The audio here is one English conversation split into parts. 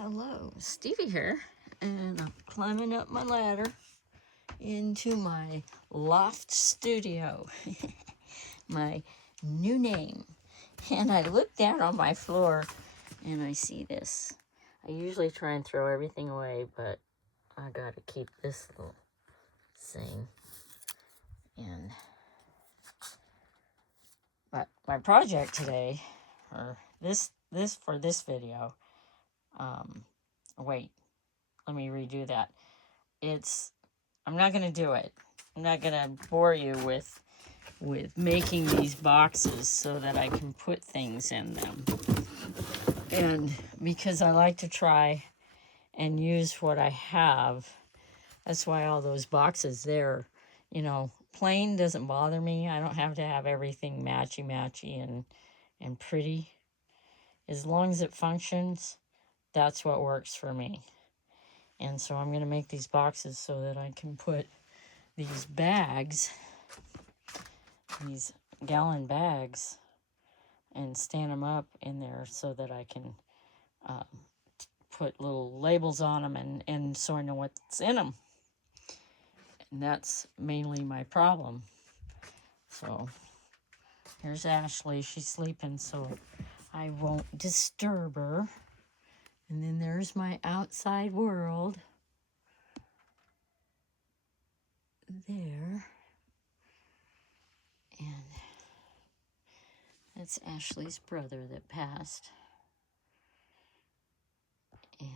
Hello, Stevie here, and I'm climbing up my ladder into my loft studio, my new name. And I look down on my floor and I see this. I usually try and throw everything away, but I gotta keep this little thing. And but my project today, or this for this video, wait, let me redo that. I'm not going to do it. I'm not going to bore you with making these boxes so that I can put things in them. And because I like to try and use what I have, that's why all those boxes there, plain doesn't bother me. I don't have to have everything matchy and pretty. As long as it functions, that's what works for me. And so I'm going to make these boxes so that I can put these bags, these gallon bags, and stand them up in there so that I can put little labels on them and so I know what's in them. And that's mainly my problem. So here's Ashley. She's sleeping, so I won't disturb her. And then there's my outside world. There. And that's Ashley's brother that passed. And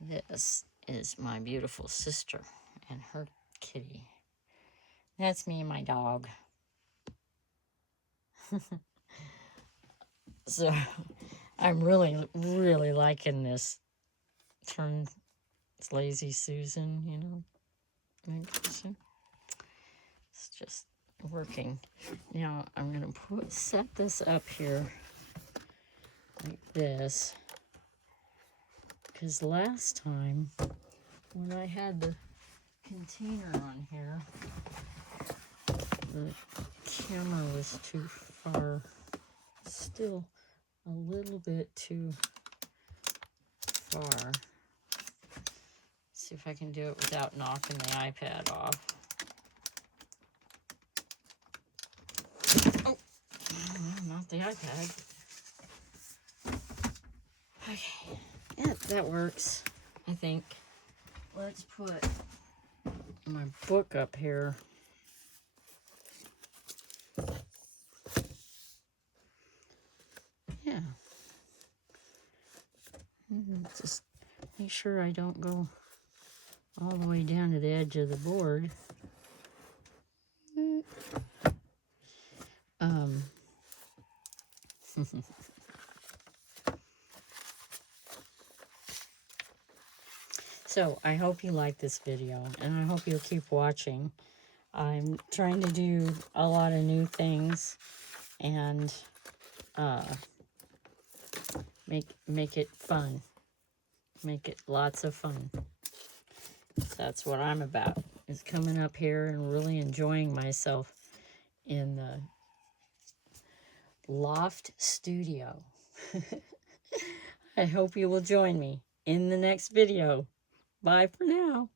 this is my beautiful sister and her kitty. That's me and my dog. So I'm really, really liking this. It's Lazy Susan, It's just working. Now I'm going to set this up here like this. Because last time when I had the container on here, the camera was too far, still a little bit too far. See if I can do it without knocking the iPad off. Oh, not the iPad. Okay, yeah, that works, I think. Let's put my book up here. Yeah. Just make sure I don't go all the way down to the edge of the board. So I hope you like this video, and I hope you'll keep watching. I'm trying to do a lot of new things and make it fun. Make it lots of fun. That's what I'm about, is coming up here and really enjoying myself in the Loft studio. I hope you will join me in the next video. Bye for now.